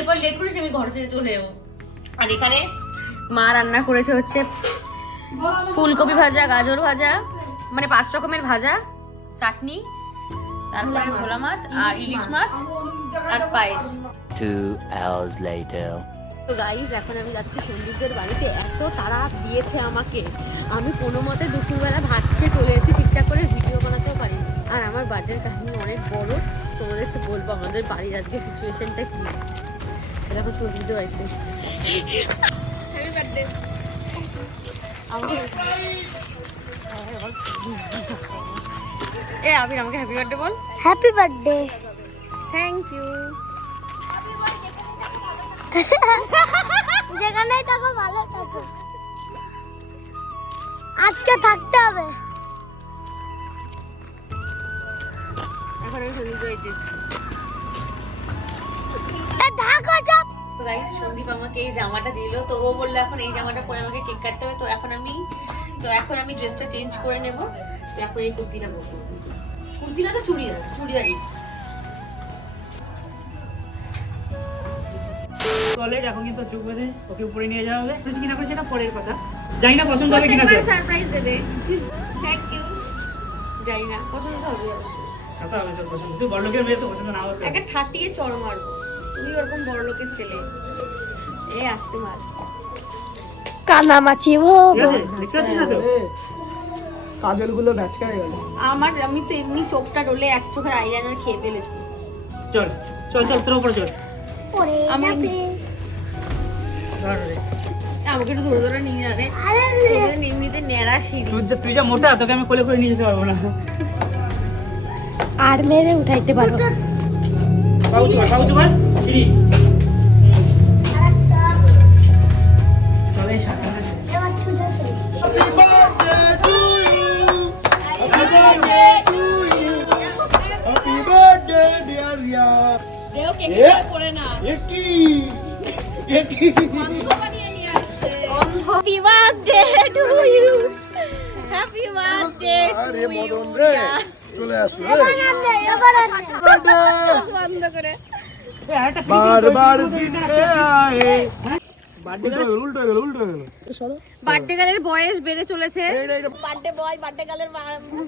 আবার লেট করিস আমি ঘর ছেড়ে চলে যাব। আর এখানে? মা রান্না করেছে হচ্ছে ফুলকপি ভাজা গাজর ভাজা মানে পাঁচ রকমের ভাজা চাটনি তারপরে ভোলা মাছ আর ইলিশ মাছ। আর পায়েস. তো গাইজ এখন আমি যাচ্ছি সন্দীপদের বাড়িতে। এত তারা দিয়েছে আমাকে। আমি কোনো মতে দুপুরবেলা ভাত খেয়ে চলে এসেছি ঠিকঠাক করে ভিডিও বানাতেও পারি আর আমার বার্থডের কাহিনী অনেক বড়। তোমাদেরকে বলব আমাদের বাড়ির আজকে সিচুয়েশনটা কি? বাড়িতে এ আবির আমাকে হ্যাপি বার্থডে বল। হ্যাপি বার্থডে থ্যাংক ইউ যেখানেই থাকো ভালো থাকো। আজকে থাকতে হবে। এখন আমি সন্দীপ বাড়িতে গাইস সন্দীপ আমাকে এই জামাটা দিল। তো ও বলল এখন এই জামাটা পরে আমাকে কেক কাটতে হবে। তো এখন আমি তো এখন আমি ড্রেসটা চেঞ্জ করে নেব। তো এখন এই কুর্তিটা পরবো কুর্তি না তো চুড়িদার চুড়িদারই। টয়লেট এখন কিন্তু চোখ বেঁধে ওকে উপরে নিয়ে যাওয়া হবে। বেশি কিনা করে সেটা পরের কথা। জানি না পছন্দ হবে কিনা সারপ্রাইজ দেবে। থ্যাংক ইউ জানি না পছন্দ হবে অবশ্যই। সাথে হবে পছন্দ। তুই বড় লোকের মেয়ে তো পছন্দ না হতে একটা ঠাটিয়ে চর মারবো। তুই ওরকম বড় লোকের ছেলে। এ আসতে মার কানামাছি ও তো? কাজলগুলো ভ্যাচকা গেল। আমার আমি তো এমনি চোখটা ডলে এক চোখের আইলাইনার খেয়ে ফেলেছি। চল চল চল তোর উপরে চল। পরে আমি-। আমাকে একটু ধরে ধরে নিয়ে যাবে এমনিতে ন্যাড়া সিঁড়ি। তুই যা তুই যা মোটা তোকে আমি কোলে করে নিয়ে যেতে পারব না। আর মেরে উঠাইতে পারব পাউচ কর পাউচ কর birthday to you happy birthday আরে মদন রে চলে আসলো বন্ধ করে। বারবার দিন আয়ে উল্টো উল্টো গেল উল্টো গেল সরো বার্থডে গালের বয়স বেড়ে চলেছে এইটা এইটা বার্থডে বয় বার্থডে গালের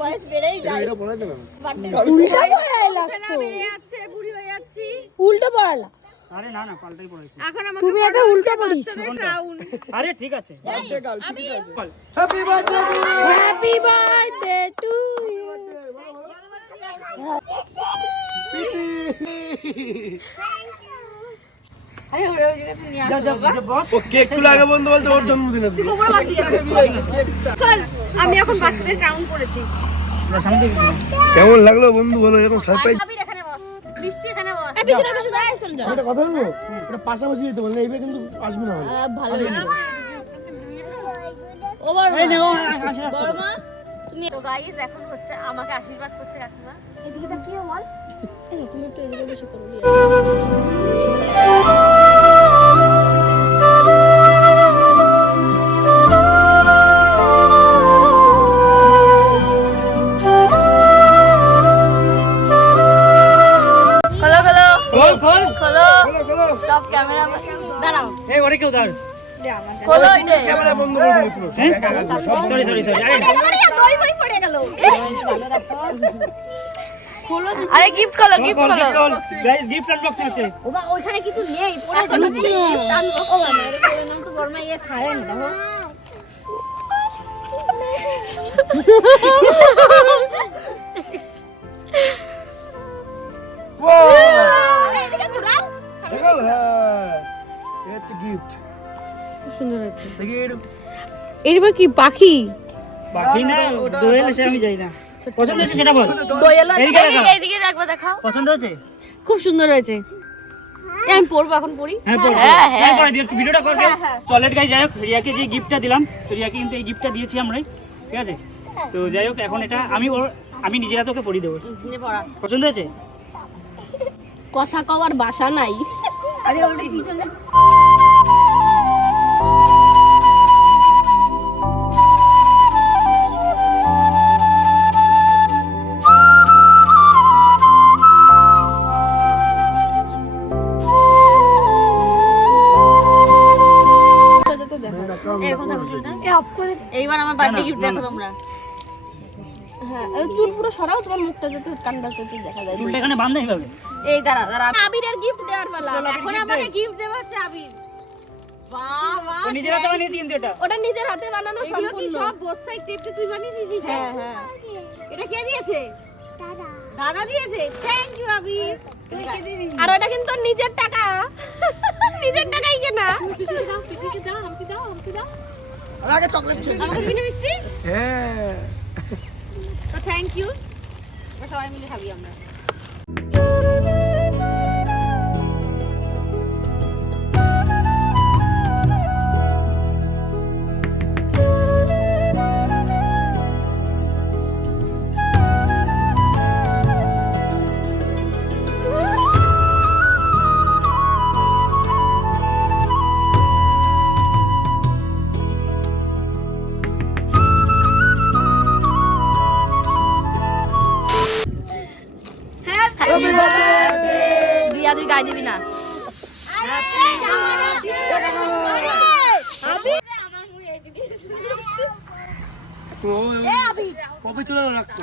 বয়স বেড়েই যায় এইটা পড়াই দেবে বার্থডে উল্টো পড়াইলা না বেড়ে যাচ্ছে বুড়ি হয়ে যাচ্ছি উল্টো পড়াইলা আরে না না পাল্টাই পড়েছে এখন আমাকে তুমি এটা উল্টো পড়িস আরে ঠিক আছে ঠিক আছে happy birthday happy birthday to you আমি এখন। কেমন লাগল বন্ধু বলো, এরকম পাশাপাশি যেতে বললে কিন্তু আসবে না ভালো তো গাইস এখন হচ্ছে আমাকে আশীর্বাদ করছে কাকিমা এদিকে তাকিয়ে বল তুমি একটু এদিকে বেশি করো খোলো খোলো খোল খোল খোলো খোলো খোলো সব ক্যামেরা দাঁড়াও এই ওরে কেউ ধর খোলো এটা ক্যামেরা বন্ধ করে পুরো সরি সরি সরি আরে আরে গিফট খোলো। গিফট খোলো গাইস গিফট আনবক্সিং আছে। ওমা ওইখানে কিছু নেই পরে যাবে গিফট আনব ও এর নাম তো বর্মা ইয়ে খায় না দেখো। হ্যাঁ। এরবার কি পাখি? পাখি না দোয়েল সে আমি যাই না। পছন্দ হয়েছে সেটা বল। দোয়েল এইদিকে রাখবা দেখাও। পছন্দ হয়েছে? খুব সুন্দর হয়েছে। আমি পরবো এখন পরি? হ্যাঁ পড় হ্যাঁ, হ্যাঁ। হ্যাঁ ভিডিওটা করবে। টয়লেট গাই যাই হোক রিয়াকে যে গিফটটা দিলাম তো রিয়াকে কিন্তু এই গিফটটা দিয়েছি আমরাই ঠিক আছে? তো যাই হোক এখন এটা আমি ওর আমি নিজেরা পরিয়ে দেবো। পছন্দ হয়েছে? কথা কওয়ার বাসা নাই। আরে ওটা পিছনে এ অফ করে এইবার আমার বার্থডে গিফট দেখো তোমরা। হ্যাঁ চুল পুরো সরাও তোমার মুখটা যাতে কান্ডা যাতে দেখা যায়। চুলটা এখানে বান্ধা এইভাবে। এই দাঁড়া দাঁড়া। আবিরের গিফট দেওয়ার বেলা এখন আমাকে গিফট দেওয়া হচ্ছে আবির। নিজের হাতে বানিয়েছি কিন্তু এটা। ওটা নিজের হাতে বানানো সম্পূর্ণ। সব বোথ সাইড টেপতে তুই বানিয়েছিস হ্যাঁ হ্যাঁ। এটা কে দিয়েছে? দাদা। দাদা দিয়েছে। থ্যাংক ইউ আবির। আর ওটা কিন্তু নিজের টাকা। নিজের টাকাই কেনা। দাও দাও। আমাকে চকলেট আমাকে দিবি না মিষ্টি? হ্যাঁ। তো থ্যাংক ইউ সবাই মিলে খাবি আমরা। গায়ে দিবি না কবে চলে রাখতো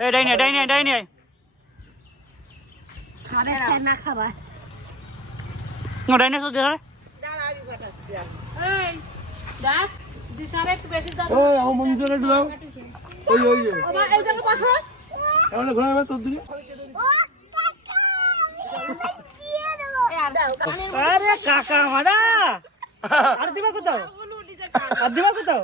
এই ডাইনি ডাইনি ডাইনি ও ওই একটু দাও ওই ওই ওই। এই জায়গায় বসো। ঘোরা হবে তোর দিকে? আরে কাকা মারা! আর দিবা কোথাও? আর দিবা কোথাও?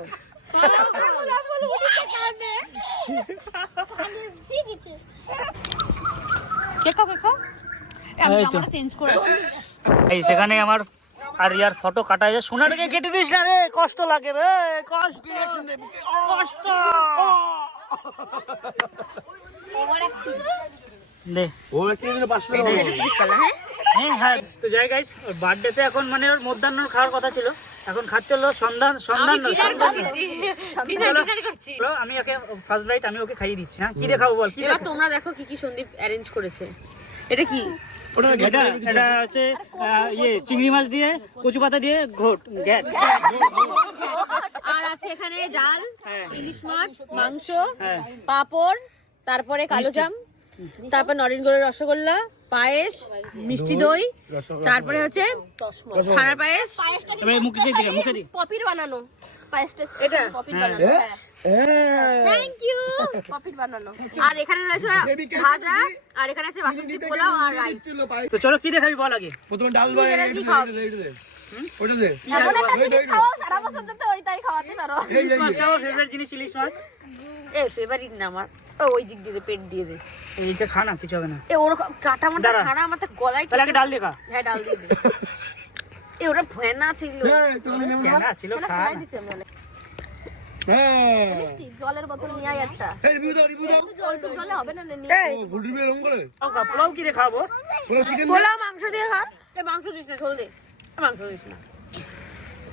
সেখানে আমার আর ইয়ার ফটো কাটা যায় সোনাটাকে কেটে দিস না রে কষ্ট লাগে রে কষ্ট কষ্ট। দে। টাকা। হ্যাঁ হ্যাঁ। তো যাই গাইস বার্থডেতে এখন মানে ওর মধ্যাহ্ন খাওয়ার কথা ছিল। এখন সন্ধান সন্ধান আমি ওকে ফার্স্ট রাইট আমি ওকে খাইয়ে দিচ্ছি হ্যাঁ? কি দেখাবো বল কি এবার? তোমরা দেখো কি কি সন্দীপ অ্যারেঞ্জ করেছে। এটা কি? ওটা এটা এটা হচ্ছে ইয়ে চিংড়ি মাছ দিয়ে কচু পাতা দিয়ে ঘোট গ্যাট আর আছে এখানে জাল হ্যাঁ। ইলিশ মাছ মাংস পাঁপড় তারপরে কালো জাম তারপর নরেনগড়ের রসগোল্লা পায়েস মিষ্টি দই তারপরে হচ্ছে ছানার পায়েস। পপির বানানো। এটা? পপির হ্যাঁ। বানানো হ্যাঁ। থ্যাংক ইউ বানানো। আর এখানে রয়েছে ভাজা আর এখানে আছে বাসন্তী পোলাও আর রাইস তো চলো কি দেখাবি বল আগে? প্রথমে ডাল বাই কি খাও? ওটা দে। জিনিস খাও সারা বছর যাতে ওইটাই খাওয়াতে পারো। এই ইলিশ মাছ ফেভারিট জিনিস ইলিশ মাছ? এ ফেভারিট না আমার। ওই দিক দিয়ে পেট দিয়ে দে। এইটা খা না কিছু হবে না। এ ওরকম কাটা মাটা ছাড়া আমার তো গলায় তাহলে আগে ডাল দেখা হ্যাঁ ডাল দিয়ে দে। এ ওটা ফেনা ছিল। তুমি নেমে কেন ছিল খা না। মিষ্টি জলের বোতল নিয়ে আয় একটা। এই রিভিউ দাও রিভিউ দাও। জল টুক জলে হবে না নিয়ে ও ফুল রিভিউ এরকম করে। পোলাও কি মাংস দিয়ে খা। মাংস দিস না ঝোল দে। মাংস দিস না।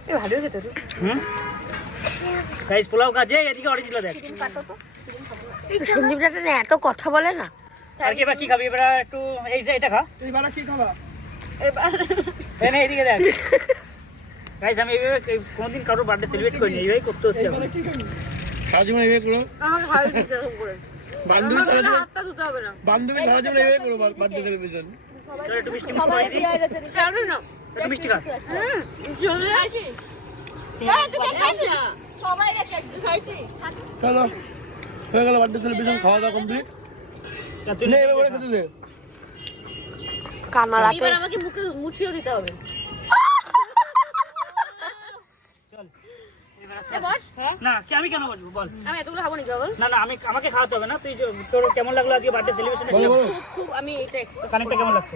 এ ভালো হয়েছে হুম? গাইস পোলাও খা এদিকে অরিজিনাল দেখ। সন্দীপ দাদা না এত কথা বলে না। আর কি এবার কি খাবি? এবার একটু এই যে এটা খা। এই বাড়া কি খাবা? এবার। এই নে এদিকে দেখ। গাইস আমি এইভাবে এই কোনোদিন কারোর বার্থডে সেলিব্রেট করিনি এইভাবেই করতে হচ্ছে এখন। সারা জীবন এইভাবে করো। ভালো দিচ্ছে এরকম করে বান্ধবী সারা জীবন হাতটা ধুতে হবে না। বান্ধবী সারা জীবন এইভাবে করো বার্থডে সেলিব্রেশন চলো একটু মিষ্টি মুখ কেন না? একটু মিষ্টি খা। চলে। যাচ্ছি সবাই রেখে খাইছিস চলো। হয়ে গেল বার্থডে সেলিব্রেশন খাওয়া দাওয়া কমপ্লিট নে এবার করে খেতে দে। কানা এবার আমাকে মুখে মুছিয়ে দিতে হবে চল এবার আচ্ছা, না কি আমি কেন বলব? বল। আমি এতগুলো খাব নি জগল না না আমি আমাকে খাওয়াতে হবে না। তুই তোর কেমন লাগল আজকে বার্থডে সেলিব্রেশন খুব আমি এটা কানেক্টটা কেমন লাগছে?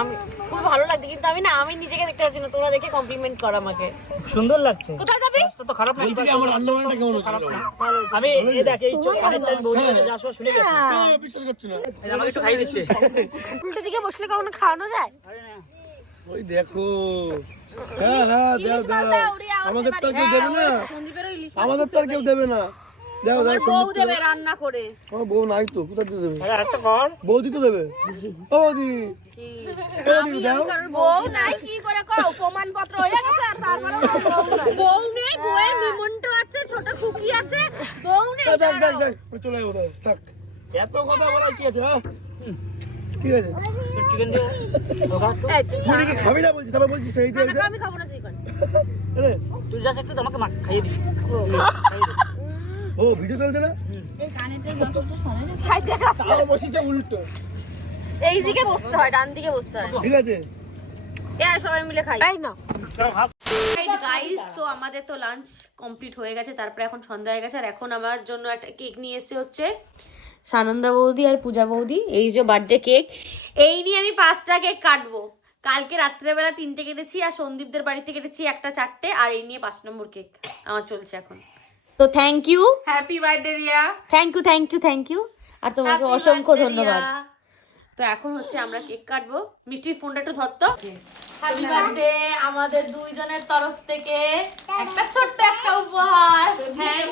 আমি খুব ভালো লাগছে কিন্তু আমি না আমি নিজেকে দেখতে পাচ্ছি না। তোরা দেখে কমপ্লিমেন্ট কর আমাকে। সুন্দর লাগছে। কোথায় যাবি? তো খারাপ না আমার বান্নাটা কেমন খারাপ আমি এই দেখ এই চোখ কানেরটা আমি বৌদির কাছে যাওয়ার শুনে গেছি। বিশ্বাস করছি না। আমাকে একটু খাইয়ে দিচ্ছে। উল্টো দিকে বসলে কখনো খাওয়ানো যায়? আরে না। ওই দেখো। হ্যাঁ হ্যাঁ দাও দাও। আমাদের তো আর কেউ দেবে না। আমাদের তো আর কেউ দেবে না। দাও দাও বউ দেবে রান্না করে। আমার বউ নাই তো কোথা দিয়ে দেবে? আরে একটা কর বৌদি তো দেবে। ও বৌদি। এ দাও। বউ নাই কি করে কও? প্রমাণপত্র হয়ে গেছে আর তারপরে বউ নেই। বউয়ের নিমন্ত্র আছে ছোট কুকি আছে বউ নেই থাক থাক থাক থাক চলে যাব থাক। এত কথা বলার কি আছে হ্যাঁ? ঠিক আছে? চিকেন। এই, তুই তুই খাবি না বলছিস? তারপর বলছিস এই খা না, খা, আমি খাব না তুই কর। তুই যাস একটু আমাকে মা খাইয়ে দিবি। ও। ভিডিও চলছে না? সাইতে তাও বসিছে উল্টো। এই দিকে বসতে হয় ডান দিকে বসতে হয়। ঠিক আছে। সবাই মিলে খাই। তাই না গাইস তো আমাদের তো লাঞ্চ কমপ্লিট হয়ে গেছে তারপরে এখন সন্ধ্যা হয়ে গেছে আর এখন আমার জন্য একটা কেক নিয়ে এসে হচ্ছে সানন্দা বৌদি আর পূজা বৌদি এই যে বার্থডে কেক এই নিয়ে আমি পাঁচটা কেক কাটবো। কালকে রাত্রেবেলা তিনটে কেটেছি আর সন্দীপদের বাড়িতে কেটেছি একটা চারটে আর এই নিয়ে পাঁচ নম্বর কেক আমার চলছে এখন। তো thank you happy birthday Riya. Thank you thank you thank you আর তোমাকে অসংখ্য ধন্যবাদ। তো এখন হচ্ছে আমরা কেক কাটবো। মিষ্টির ফোনটা একটু ধরতো। হ্যাপি বার্থডে আমাদের দুইজনের তরফ থেকে। একটা ছোট্ট একটা উপহার। হ্যাঁ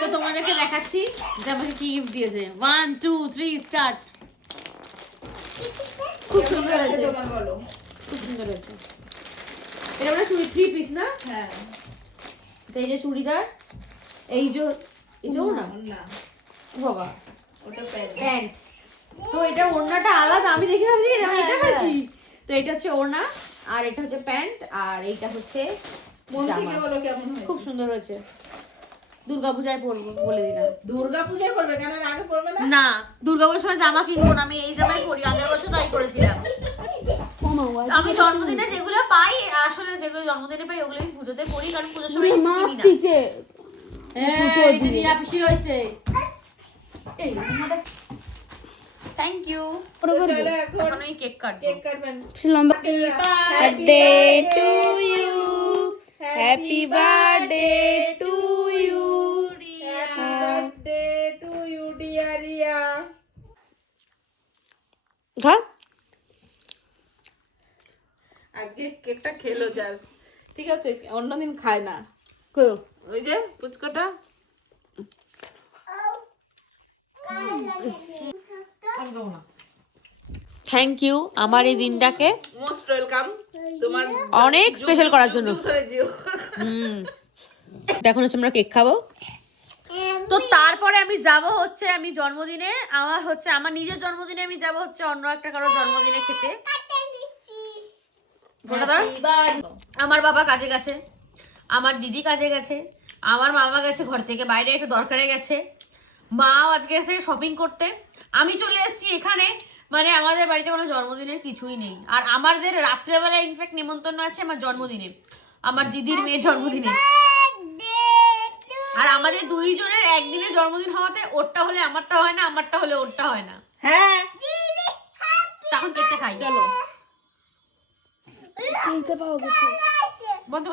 তো তোমাদেরকে দেখাচ্ছি যে আমাকে কি গিফট দিয়েছে। ওয়ান টু থ্রি স্টার্ট খুব সুন্দর হয়েছে। খুব সুন্দর হয়েছে। এটা আমরা চুড়ি থ্রি পিস না? হ্যাঁ। এই যে চুড়িদার এই যে এটাও না? বাবা। ওটা প্যান্ট। প্যান্ট। তো এটা ওড়নাটা আলাদা আমি দেখে ভাবছি এটা এটা কি? তো এটা হচ্ছে ওড়না আর এটা হচ্ছে প্যান্ট আর এইটা হচ্ছে জামা। থেকে বলো কেমন হয়েছে? খুব সুন্দর হয়েছে। দুর্গাপূজায় পরবো বলে দিলাম। দুর্গা পূজায় করবে কেন আগে করবে না? না দুর্গাপুজোর সময় জামা কিনবো না আমি এই জামাই পরি আগের বছর তাই করেছিলাম। আমি জন্মদিনে যেগুলো পাই আসলে যেগুলো জন্মদিনে পাই ওগুলো আমি পুজোতে পরি কারণ পুজোর সময় কিনি না। এই যে রিয়া পিসি রয়েছে থ্যাংক ইউ চলো এখন কেক কাটবো। কেক কাটবেন। লম্বা birthday to you happy birthday to you birthday to you dear Riya খা আজকে কেকটা খেলো জাস ঠিক আছে অন্যদিন খায় না। ওই যে পুচকোটা। থ্যাংক ইউ আমার এই দিনটাকে মোস্ট ওয়েলকাম তোমার অনেক স্পেশাল করার জন্য। হুম। এখন হচ্ছে আমরা কেক খাব? তো তারপরে আমি যাব হচ্ছে আমি জন্মদিনে আমার হচ্ছে আমার নিজের জন্মদিনে আমি যাব হচ্ছে অন্য একটা কারও জন্মদিনে খেতে। আমার বাবা কাজে গেছে আমার দিদি কাজে গেছে আমার মামা গেছে ঘর থেকে বাইরে একটু দরকারে গেছে। মাও আজকে এসে শপিং করতে। আমি চলে এসেছি এখানে। মানে আমাদের বাড়িতে কোনো জন্মদিনের কিছুই নেই। আর আমাদের রাত্রেবেলা ইনফ্যাক্ট নেমন্তন্ন আছে আমার জন্মদিনে। আমার দিদির মেয়ের জন্মদিনে। আর আমাদের দুইজনের একদিনে জন্মদিন হওয়াতে ওরটা হলে আমারটা হয় না আমারটা হলে ওরটা হয় না। হ্যাঁ। তখন কেকটা খাই। চলো। বন্ধ।